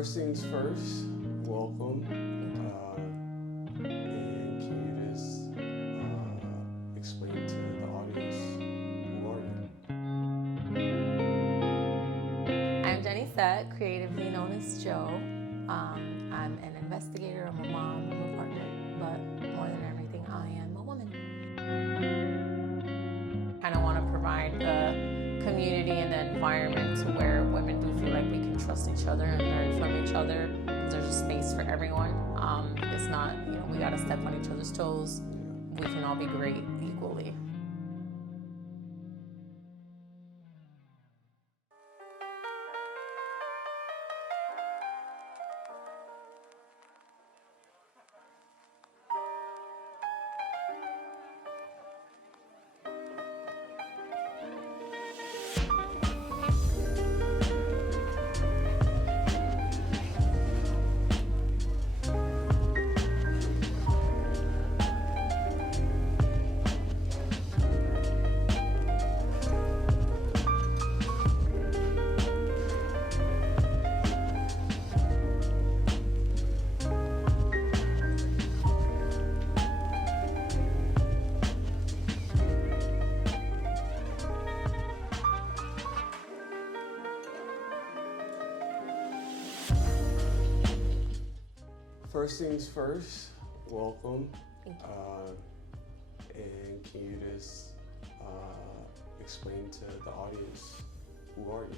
First things first, welcome. And can you just explain to the audience, who are you? I'm Jenny Sett, creatively known as Jo. I'm an investigator, I'm a mom, I'm a partner, but more than everything, I am a woman. I kind of want to provide the community and the environment to where women do feel like we can trust each other and learn from each other. There's a space for everyone. It's not, we got to step on each other's toes. We can all be great equally. First things first, welcome. Thank you. And can you just explain to the audience, who are you?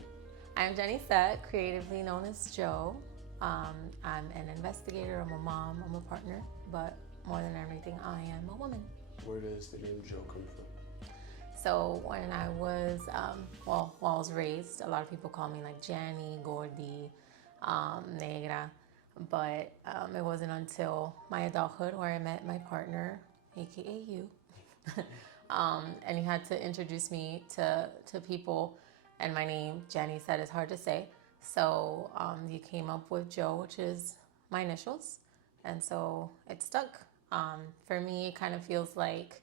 I'm Jenny Sett, creatively known as Jo. I'm an investigator, I'm a mom, I'm a partner, but more than everything, I am a woman. Where does the name Jo come from? So when I was, while I was raised, a lot of people call me like Jenny, Gordy, Negra, but it wasn't until my adulthood where I met my partner, aka you, and he had to introduce me to people, and my name, Jenny Sett, is hard to say, so you came up with Jo, which is my initials, and so it stuck. For me, it kind of feels like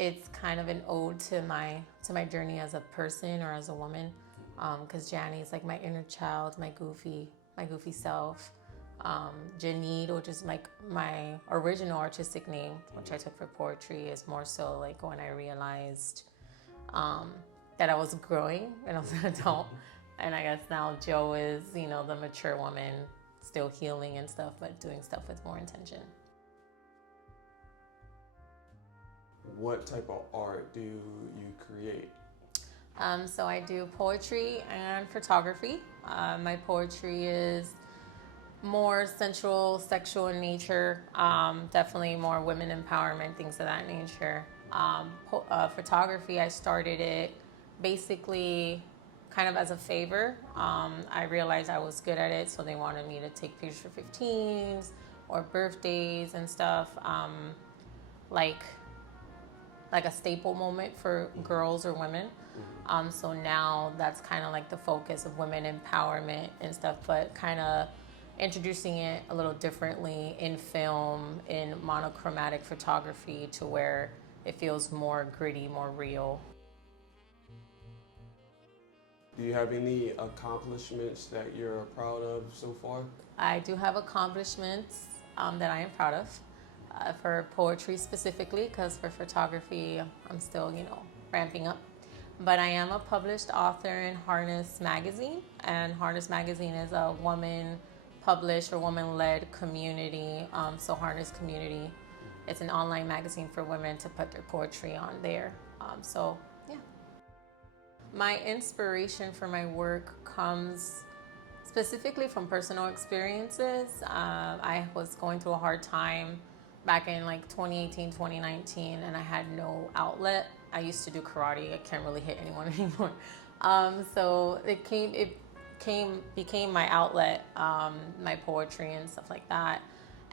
it's kind of an ode to my journey as a person or as a woman, because Janny is like my inner child, my goofy self. Janine, which is like my original artistic name, which I took for poetry, is more so like when I realized that I was growing and I was an adult. And I guess now Jo is, the mature woman, still healing and stuff, but doing stuff with more intention. What type of art do you create? So I do poetry and photography. My poetry is more sensual, sexual in nature, definitely more women empowerment, things of that nature. Photography, I started it basically kind of as a favor. I realized I was good at it, so they wanted me to take pictures for 15s or birthdays and stuff, like a staple moment for girls or women. So now that's kind of like the focus of women empowerment and stuff, but kind of introducing it a little differently in film, in monochromatic photography, to where it feels more gritty, more real. Do you have any accomplishments that you're proud of so far? I do have accomplishments that I am proud of. For poetry specifically, because for photography, I'm still, ramping up. But I am a published author in Harness Magazine, and Harness Magazine is a woman-published or woman-led community. So Harness Community, it's an online magazine for women to put their poetry on there. So yeah. My inspiration for my work comes specifically from personal experiences. I was going through a hard time back in like 2018, 2019, and I had no outlet. I used to do karate. I can't really hit anyone anymore. So it became my outlet, my poetry and stuff like that.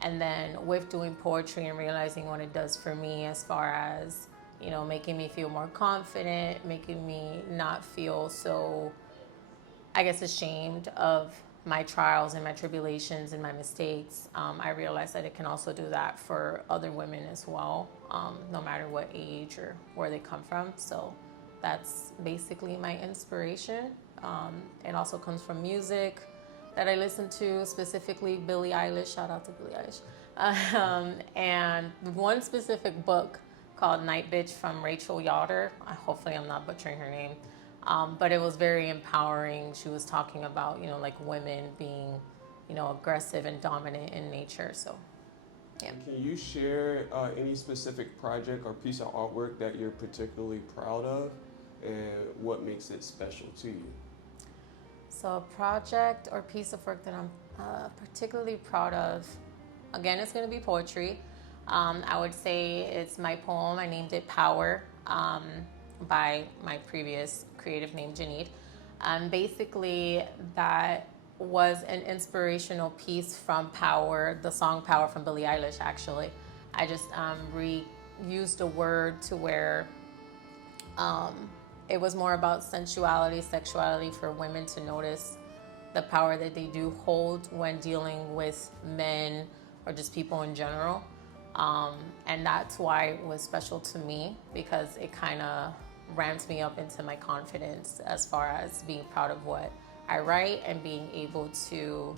And then with doing poetry and realizing what it does for me as far as, making me feel more confident, making me not feel so, I guess, ashamed of my trials and my tribulations and my mistakes, I realized that it can also do that for other women as well, no matter what age or where they come from. So that's basically my inspiration. It also comes from music. that I listen to, specifically Billie Eilish. Shout out to Billie Eilish. And one specific book called Night Bitch from Rachel Yoder. Hopefully I'm not butchering her name. But it was very empowering. She was talking about, like women being, aggressive and dominant in nature. So, yeah. Can you share any specific project or piece of artwork that you're particularly proud of and what makes it special to you? So a project or piece of work that I'm particularly proud of, again, it's going to be poetry. I would say it's my poem. I named it Power by my previous creative name, Janid. Basically, that was an inspirational piece from Power, the song Power from Billie Eilish, actually. I just reused a word to where it was more about sensuality, sexuality, for women to notice the power that they do hold when dealing with men or just people in general. And that's why it was special to me, because it kind of ramped me up into my confidence as far as being proud of what I write and being able to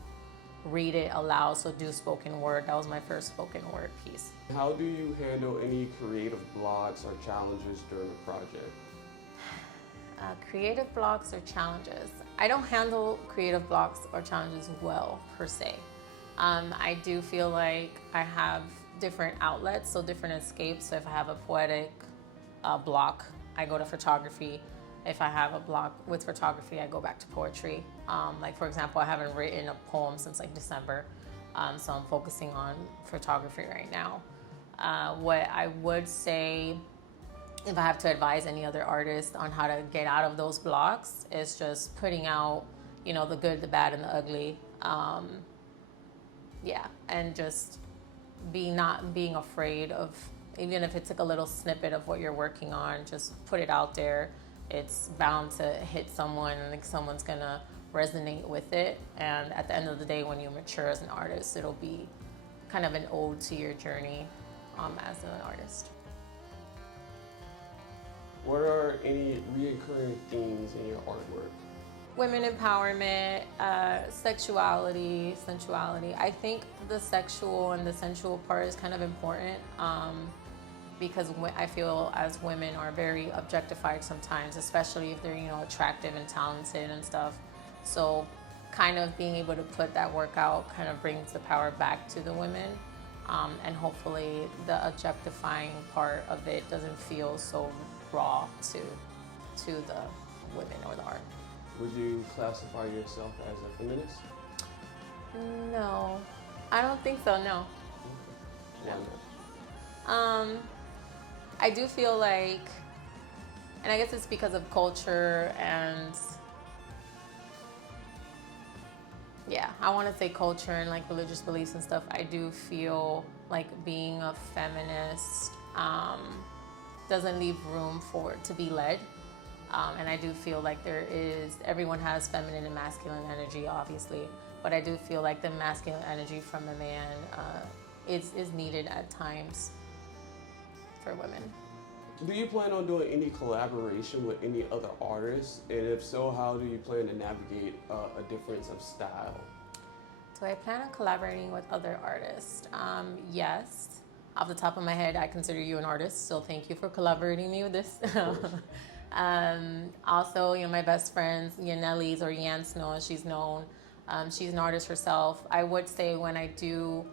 read it aloud. So do spoken word. That was my first spoken word piece. How do you handle any creative blocks or challenges during the project? Creative blocks or challenges. I don't handle creative blocks or challenges well, per se. I do feel like I have different outlets, so different escapes. So if I have a poetic block, I go to photography. If I have a block with photography, I go back to poetry. Like, for example, I haven't written a poem since like December, so I'm focusing on photography right now. What I would say, if I have to advise any other artist on how to get out of those blocks, is just putting out, the good, the bad, and the ugly. And just not being afraid of, even if it's like a little snippet of what you're working on, just put it out there. It's bound to hit someone, and like someone's gonna resonate with it. And at the end of the day, when you mature as an artist, it'll be kind of an ode to your journey as an artist. What are any recurring themes in your artwork? Women empowerment, sexuality, sensuality. I think the sexual and the sensual part is kind of important because I feel as women are very objectified sometimes, especially if they're, attractive and talented and stuff. So kind of being able to put that work out kind of brings the power back to the women. And hopefully the objectifying part of it doesn't feel so raw to the women or the art. Would you classify yourself as a feminist? No, I don't think so, no. No. I do feel like, and I guess it's because of culture and, I want to say culture and like religious beliefs and stuff. I do feel like being a feminist doesn't leave room to be led. And I do feel like everyone has feminine and masculine energy, obviously, but I do feel like the masculine energy from a man is needed at times for women. Do you plan on doing any collaboration with any other artists? And if so, how do you plan to navigate a difference of style? Do I plan on collaborating with other artists? Yes. Off the top of my head, I consider you an artist, so thank you for collaborating me with this. Also, my best friend, Yanelli's, or Yan Snow, as she's known, she's an artist herself. I would say when I do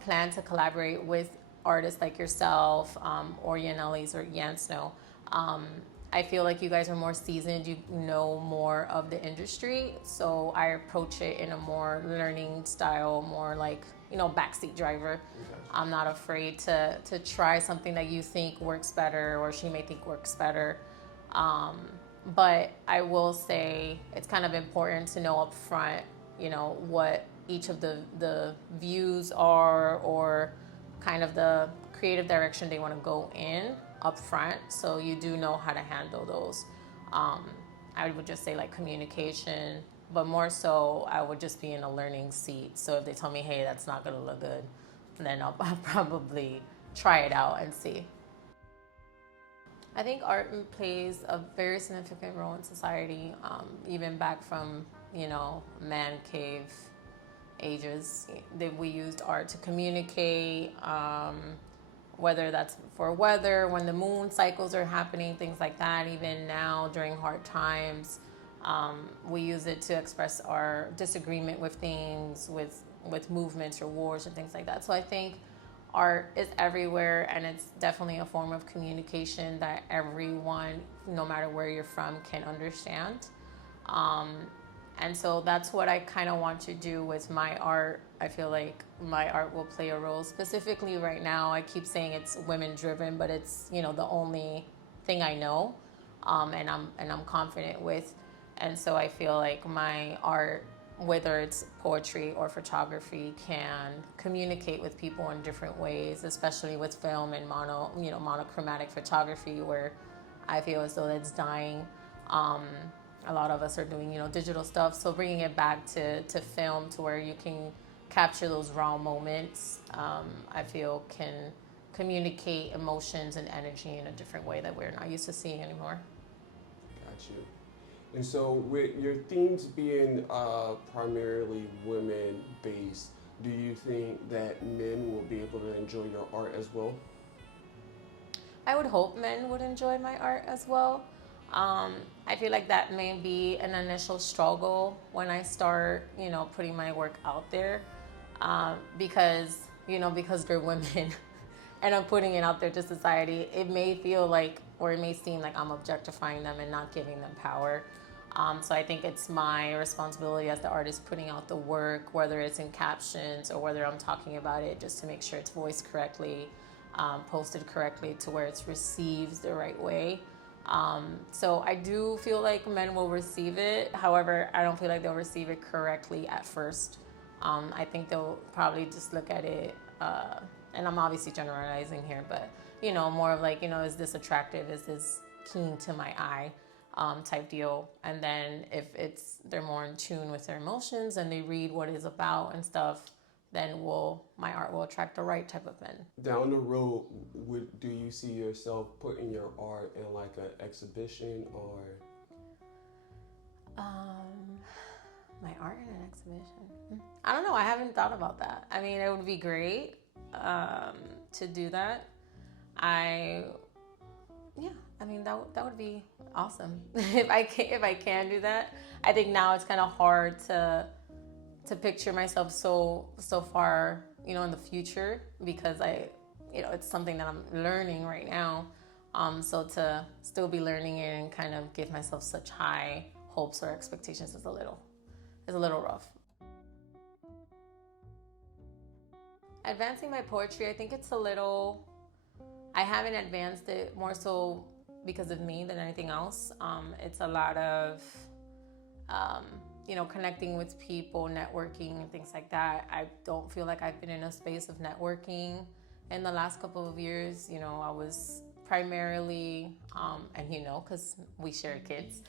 plan to collaborate with artists like yourself or Yanelli's or Yan Snow, I feel like you guys are more seasoned, you know more of the industry, so I approach it in a more learning style, more like, backseat driver. Okay. I'm not afraid to try something that you think works better or she may think works better. But I will say it's kind of important to know up front, what each of the views are or kind of the creative direction they want to go in up front, so you do know how to handle those. I would just say like communication, but more so I would just be in a learning seat. So if they tell me, hey, that's not going to look good, then I'll probably try it out and see. I think art plays a very significant role in society, even back from, man cave ages, that we used art to communicate, whether that's for weather, when the moon cycles are happening, things like that. Even now during hard times, we use it to express our disagreement with things, with movements or wars and things like that. So I think art is everywhere, and it's definitely a form of communication that everyone, no matter where you're from, can understand. And so that's what I kind of want to do with my art. I feel like my art will play a role. Specifically right now, I keep saying it's women driven, but it's, the only thing I know, and I'm confident with. And so I feel like my art, whether it's poetry or photography, can communicate with people in different ways, especially with film and monochromatic photography, where I feel as though that's dying. A lot of us are doing, digital stuff. So bringing it back to film, to where you can capture those raw moments, I feel can communicate emotions and energy in a different way that we're not used to seeing anymore. Got you. And so, with your themes being primarily women-based, do you think that men will be able to enjoy your art as well? I would hope men would enjoy my art as well. I feel like that may be an initial struggle when I start, putting my work out there, because they're women and I'm putting it out there to society. It may feel like, or it may seem like I'm objectifying them and not giving them power. So I think it's my responsibility as the artist putting out the work, whether it's in captions or whether I'm talking about it, just to make sure it's voiced correctly, posted correctly, to where it's received the right way. So I do feel like men will receive it. However, I don't feel like they'll receive it correctly at first. I think they'll probably just look at it, and I'm obviously generalizing here, but, more of like, is this attractive? Is this keen to my eye? Type deal. And then if they're more in tune with their emotions and they read what it's about and stuff, then my art will attract the right type of men. Down the road, do you see yourself putting your art in like an exhibition or? My art in an exhibition? I don't know. I haven't thought about that. I mean, it would be great to do that. That would be awesome if I can do that. I think now it's kind of hard to picture myself so far, in the future, because it's something that I'm learning right now. So to still be learning it and kind of give myself such high hopes or expectations is a little rough. Advancing my poetry, I think I haven't advanced it more so because of me than anything else. It's a lot of, connecting with people, networking, and things like that. I don't feel like I've been in a space of networking in the last couple of years. I was primarily, and because we share kids,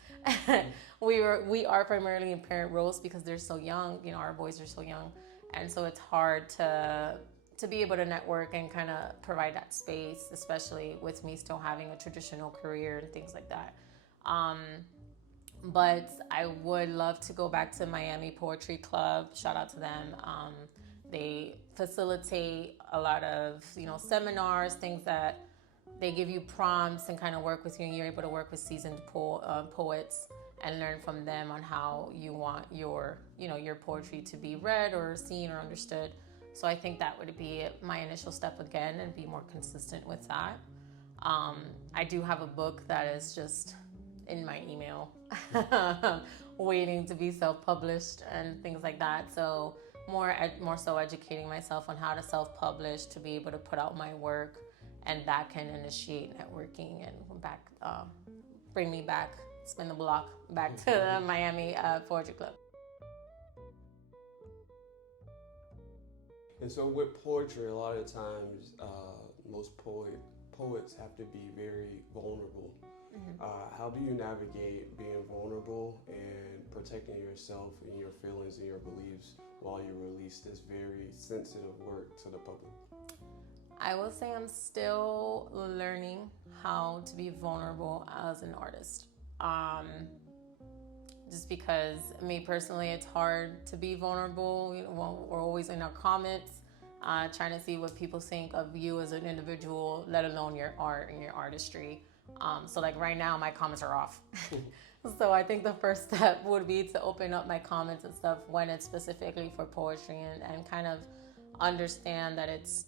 we are primarily in parent roles because they're so young. Our boys are so young, and so it's hard to be able to network and kind of provide that space, especially with me still having a traditional career and things like that. But I would love to go back to Miami Poetry Club. Shout out to them. They facilitate a lot of, seminars, things that they give you prompts and kind of work with you, and you're able to work with seasoned poets and learn from them on how you want your poetry to be read or seen or understood. So I think that would be my initial step again, and be more consistent with that. I do have a book that is just in my email waiting to be self-published and things like that. So more so educating myself on how to self-publish, to be able to put out my work, and that can initiate networking and bring me back, spin the block back to the Miami Poetry Club. And so with poetry, a lot of times, most poets have to be very vulnerable. How do you navigate being vulnerable and protecting yourself and your feelings and your beliefs while you release this very sensitive work to the public? I will say I'm still learning how to be vulnerable as an artist. Just because me personally, it's hard to be vulnerable. We're always in our comments, trying to see what people think of you as an individual, let alone your art and your artistry. So like right now, my comments are off. So I think the first step would be to open up my comments and stuff when it's specifically for poetry, and kind of understand that it's,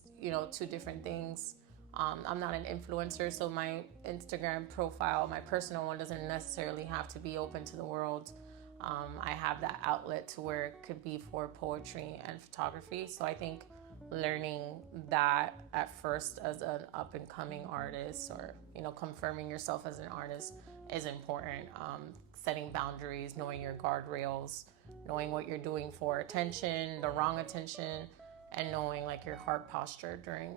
two different things. I'm not an influencer, so my Instagram profile, my personal one, doesn't necessarily have to be open to the world. I have that outlet to where it could be for poetry and photography. So I think learning that at first as an up and coming artist, or confirming yourself as an artist, is important. Setting boundaries, knowing your guardrails, knowing what you're doing for attention, the wrong attention, and knowing like your heart posture during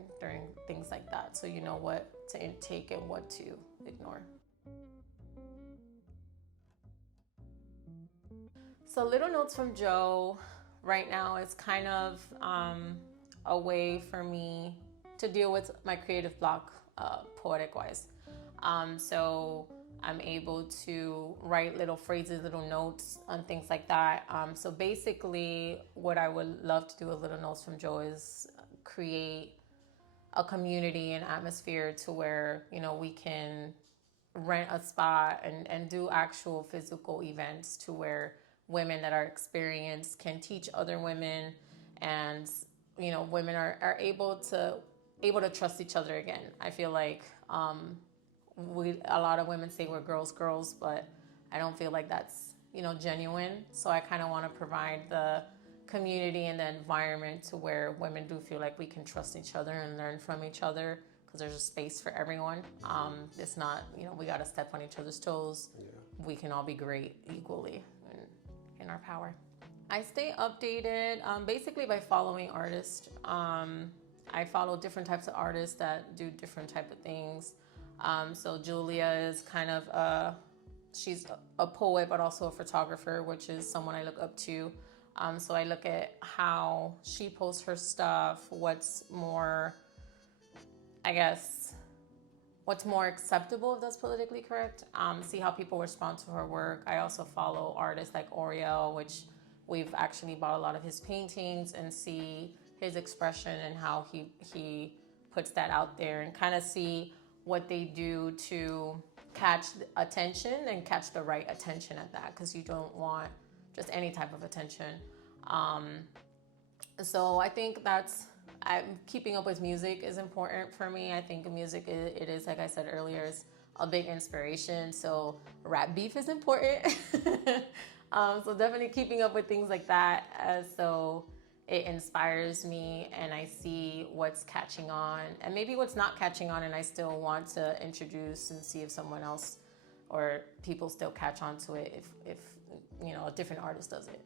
things like that, so you know what to intake and what to ignore. So Little Notes from Joe right now is kind of a way for me to deal with my creative block, poetic wise. So I'm able to write little phrases, little notes, and things like that. So basically, what I would love to do with Little Notes from Joe is create a community and atmosphere to where, we can rent a spot and do actual physical events to where women that are experienced can teach other women, and, women are able to trust each other again. I feel like, a lot of women say we're girls, but I don't feel like that's, genuine. So I kind of want to provide the community and the environment to where women do feel like we can trust each other and learn from each other, because there's a space for everyone. It's not, we got to step on each other's toes. Yeah. We can all be great equally in our power. I stay updated basically by following artists. I follow different types of artists that do different type of things. So Julia is kind of she's a poet, but also a photographer, which is someone I look up to. So I look at how she posts her stuff, what's more acceptable, if that's politically correct. See how people respond to her work. I also follow artists like Oriel, which we've actually bought a lot of his paintings, and see his expression and how he puts that out there, and kind of see what they do to catch attention and catch the right attention at that, because you don't want just any type of attention. So I think keeping up with music is important for me. I think music, it is, like I said earlier, is a big inspiration. So rap beef is important. So definitely keeping up with things like that. So it inspires me, and I see what's catching on and maybe what's not catching on, and I still want to introduce and see if someone else or people still catch on to it if a different artist does it.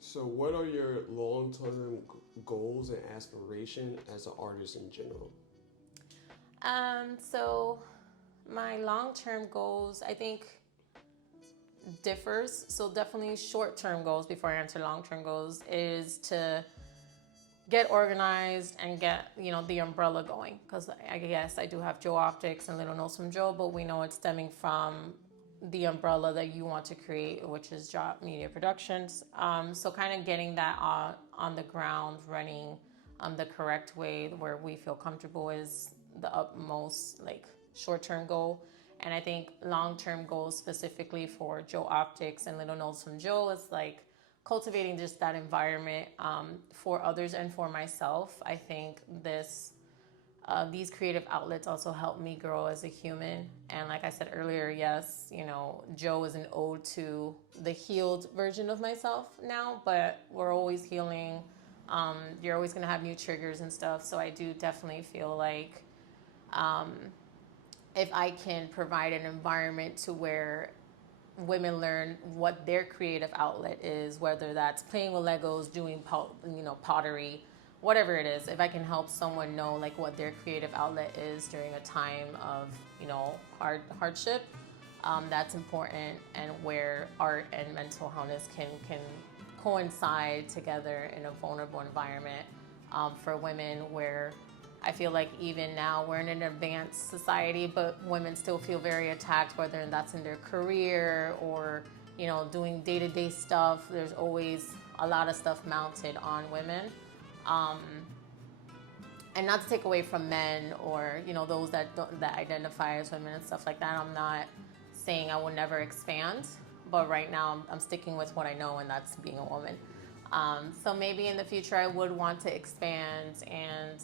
So what are your long-term goals and aspiration as an artist in general? So my long-term goals, I think, differs. So definitely short-term goals, before I answer long-term goals, is to get organized and get, the umbrella going. Because I guess I do have Joe Optics and Little Notes from Joe, but we know it's stemming from the umbrella that you want to create, which is Job Media Productions. So kind of getting that on the ground running the correct way, where we feel comfortable, is the utmost short-term goal. And I think long-term goals specifically for Joe Optics and Little Notes from Joe is cultivating just that environment for others and for myself. I think these creative outlets also help me grow as a human. And like I said earlier, yes, Joe is an ode to the healed version of myself now, but we're always healing. You're always going to have new triggers and stuff. So I do definitely feel like if I can provide an environment to where women learn what their creative outlet is, whether that's playing with Legos, doing pottery, whatever it is, if I can help someone know what their creative outlet is during a time of hardship, that's important, and where art and mental wellness can coincide together in a vulnerable environment for women, where I feel like even now we're in an advanced society, but women still feel very attacked, whether that's in their career or, you know, doing day-to-day stuff. There's always a lot of stuff mounted on women. And not to take away from men or, you know, those that identify as women and stuff like that. I'm not saying I will never expand, but right now I'm sticking with what I know, and that's being a woman. So maybe in the future I would want to expand and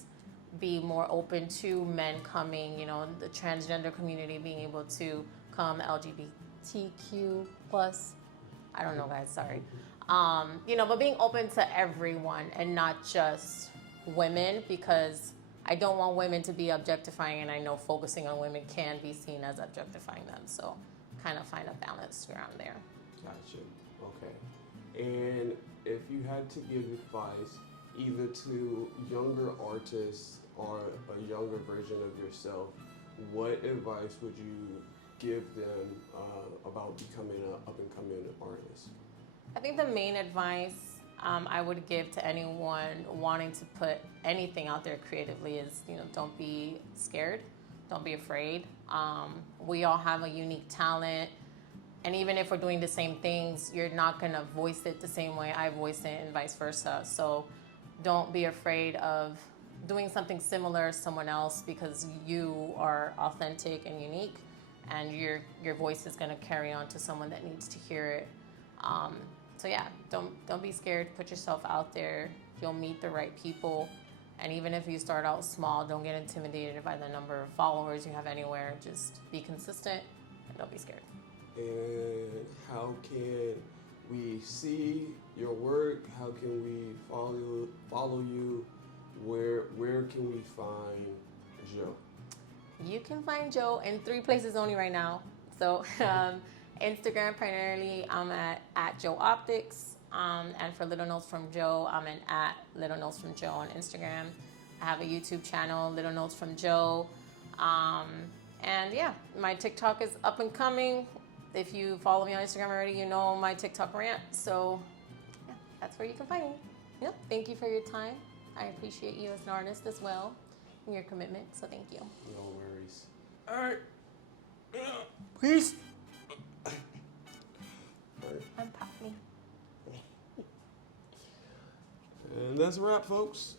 be more open to men coming, you know, the transgender community being able to come, LGBTQ plus. I don't know, guys, sorry. You know, but being open to everyone and not just women, because I don't want women to be objectifying, and I know focusing on women can be seen as objectifying them. So kind of find a balance around there. Gotcha. Okay. And if you had to give advice either to younger artists or a younger version of yourself, what advice would you give them about becoming an up-and-coming artist? I think the main advice I would give to anyone wanting to put anything out there creatively is, you know, don't be scared, don't be afraid. We all have a unique talent, and even if we're doing the same things, you're not gonna voice it the same way I voice it, and vice versa. So don't be afraid of doing something similar to someone else, because you are authentic and unique, and your voice is gonna carry on to someone that needs to hear it. So yeah, don't be scared. Put yourself out there. You'll meet the right people, and even if you start out small, don't get intimidated by the number of followers you have anywhere. Just be consistent and don't be scared. And how can we see your work? How can we follow you? Where can we find Joe? You can find Joe in 3 places only right now. So Instagram primarily, I'm at Joe Optics. And for Little Notes from Joe, I'm at Little Notes from Joe on Instagram. I have a YouTube channel, Little Notes from Joe. And yeah, my TikTok is up and coming. If you follow me on Instagram already, you know my TikTok rant. So yeah, that's where you can find me. Yep. Thank you for your time. I appreciate you as an artist as well and your commitment. So thank you. No worries. All right. Peace. Unpack me. And that's a wrap, folks.